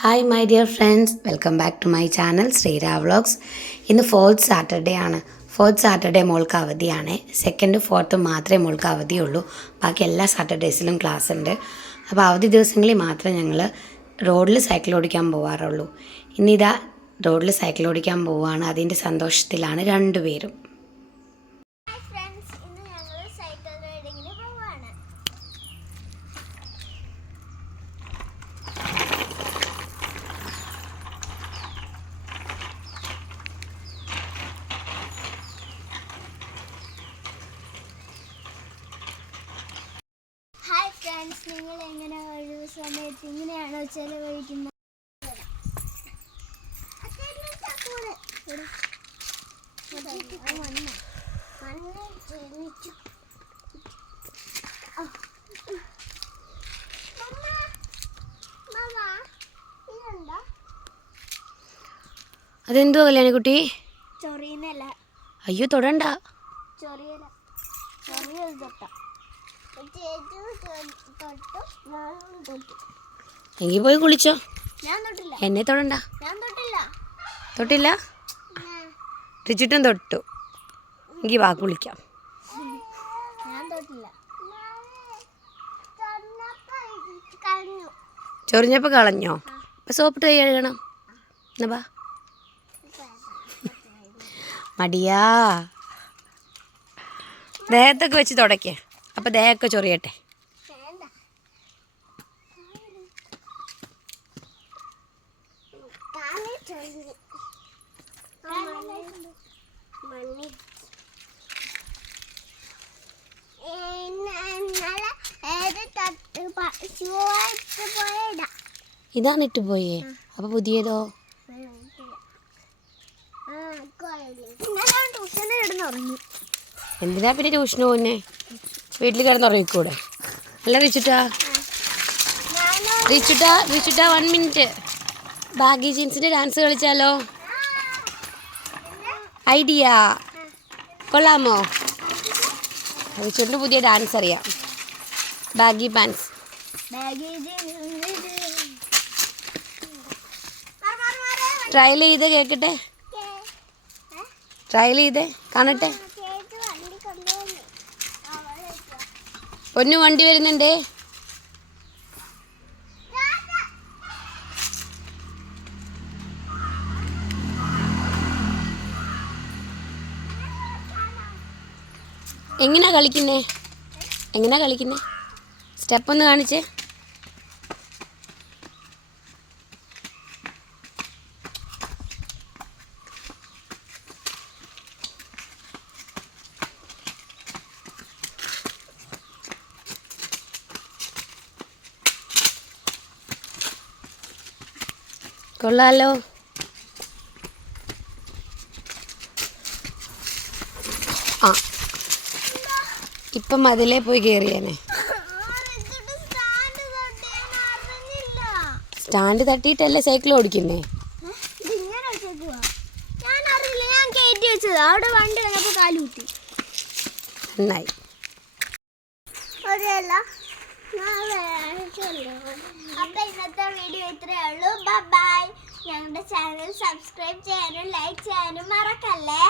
Hi my dear friends, welcome back to my channel Shreera vlogs. ഇന്ന് 4th Saturday ആണ്. 4th Saturday മോൾക്ക് അവധിയാണ്. 2nd 4th മാത്രമേ മോൾക്ക് അവധിയുള്ളൂ. ബാക്കി എല്ലാ സാറ്റർഡേയ്സിലും ക്ലാസ് ഉണ്ട്. അപ്പോൾ അവധി ദിവസങ്ങളിൽ മാത്രമേ ഞങ്ങൾ റോഡിൽ സൈക്കിൾ ഓടിക്കാൻ പോകാറുള്ളൂ. ഇന്നിതാ റോഡിൽ സൈക്കിൾ ഓടിക്കാൻ പോവുകയാണ്. അതിൻ്റെ സന്തോഷത്തിലാണ് രണ്ടുപേരും. നിങ്ങൾ എങ്ങനെ ഒഴിവ് സമയത്ത് ഇങ്ങനെയാണോ ചെലവഴിക്കുന്നത്? അതെന്തോ കല്യാണിക്കുട്ടി? ചൊറിയുന്നല്ല. അയ്യോ തൊടണ്ട. ചൊറിയല ചൊറിയത് തൊട്ട എങ്കിൽ പോയി കുളിച്ചോ. ഞാൻ തൊട്ടില്ല. എന്നെ തൊടണ്ട. ഞാൻ തൊട്ടില്ല. തൊട്ടില്ല? റിച്ചിട്ടും തൊട്ടു. എങ്കിൽ വാ കുളിക്കാം. ഞാൻ തൊട്ടില്ല. ചൊറിഞ്ഞപ്പോൾ കളഞ്ഞോ? അപ്പം സോപ്പിട്ട് കൈ കഴുകണം. എന്നാ വാ. മടിയാ. ദേഹത്തൊക്കെ വെച്ച് തുടക്കേ. അപ്പം ദേഹമൊക്കെ ചൊറിയട്ടെ. ഇതാണ് ഇട്ട് പോയേ. അപ്പൊ പുതിയതോ? എന്തിനാ പിന്നെ ട്യൂഷന് പോകുന്നേ? വീട്ടിൽ കിടന്നുറങ്ങിക്കൂടെ? അല്ല റിച്ചുട്ടാ 1 മിനിറ്റ്. ബാഗി ജീൻസിന്റെ ഡാൻസ് കളിച്ചാലോ? ഐഡിയ കൊള്ളാമോ? റിച്ചുട്ടിന് പുതിയ ഡാൻസ് അറിയാം. Baggy pants. ട്രയൽ ചെയ്ത് കേൾക്കട്ടെ. ട്രയൽ ചെയ്തേ കാണട്ടെ. പൊന്നു വണ്ടി വരുന്നുണ്ടേ. എങ്ങനെയാ കളിക്കുന്നേ? സ്റ്റെപ്പ് ഒന്ന് കാണിച്ചേ. കൊള്ളാലോ. ആ ഇപ്പം അതിലേ പോയി കയറിയേനെ. Stand തട്ടിയിട്ടല്ലേ cycle ഓടിക്കുന്നേ? നന്നായി. അപ്പൊ ഇന്നത്തെ വീഡിയോ ഇത്രയേ ഉള്ളൂ. ബൈ. ഞങ്ങളുടെ ചാനൽ സബ്സ്ക്രൈബ് ചെയ്യാനും ലൈക്ക് ചെയ്യാനും മറക്കല്ലേ.